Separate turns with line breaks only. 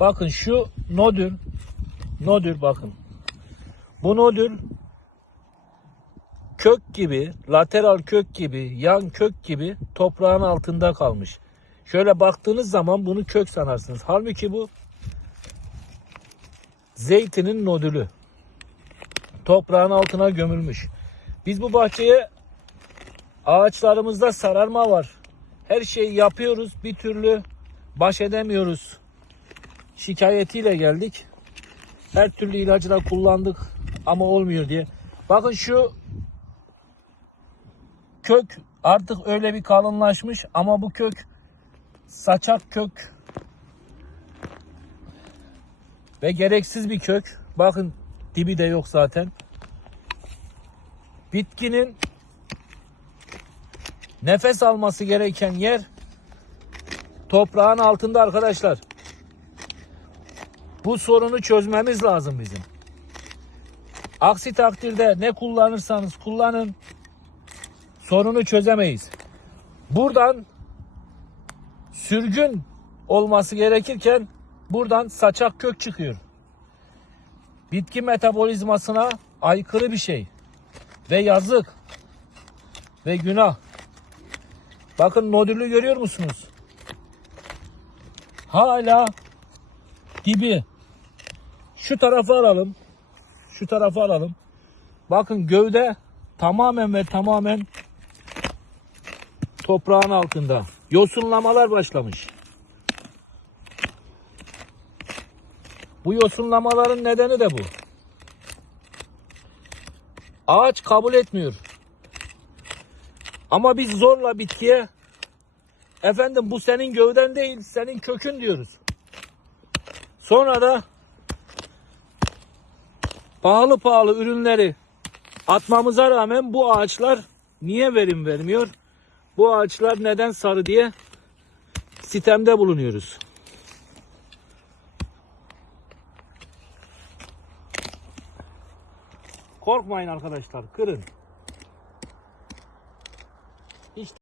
Bakın şu nodül nodül bakın. Bu nodül kök gibi, lateral kök gibi, yan kök gibi toprağın altında kalmış. Şöyle baktığınız zaman bunu kök sanarsınız. Halbuki bu zeytinin nodülü. Toprağın altına gömülmüş. Biz bu bahçeye ağaçlarımızda sararma var. Her şeyi yapıyoruz. Bir türlü baş edemiyoruz. Şikayetiyle geldik. Her türlü ilacı da kullandık ama olmuyor diye. Bakın şu kök artık öyle bir kalınlaşmış ama bu kök saçak kök ve gereksiz bir kök. Bakın dibi de yok zaten. Bitkinin nefes alması gereken yer toprağın altında arkadaşlar. Bu sorunu çözmemiz lazım bizim. Aksi takdirde ne kullanırsanız kullanın sorunu çözemeyiz. Buradan sürgün olması gerekirken buradan saçak kök çıkıyor. Bitki metabolizmasına aykırı bir şey. Ve yazık. Ve günah. Bakın nodülü görüyor musunuz? Hala dibi. Şu tarafı alalım. Şu tarafı alalım. Bakın gövde tamamen ve tamamen toprağın altında. Yosunlamalar başlamış. Bu yosunlamaların nedeni de bu. Ağaç kabul etmiyor. Ama biz zorla bitkiye efendim bu senin gövden değil senin kökün diyoruz. Sonra da pahalı pahalı ürünleri atmamıza rağmen bu ağaçlar niye verim vermiyor? Bu ağaçlar neden sarı diye sitemde bulunuyoruz. Korkmayın arkadaşlar kırın.